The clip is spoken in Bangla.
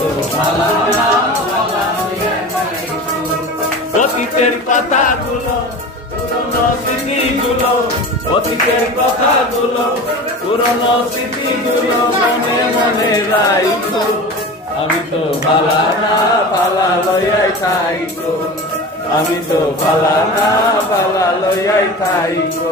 তো ভালা না ভালা লইয়া যাইতো অতীতের কথাগুলো পুরনো স্মৃতিগুলো অতীতের কথাগুলো পুরনো স্মৃতিগুলো মনে মনে রাইতো আমি তো ভালা না ভালা লইয়াই থাইতো আমি তো ভালা না ভালা লইয়াই থাইতো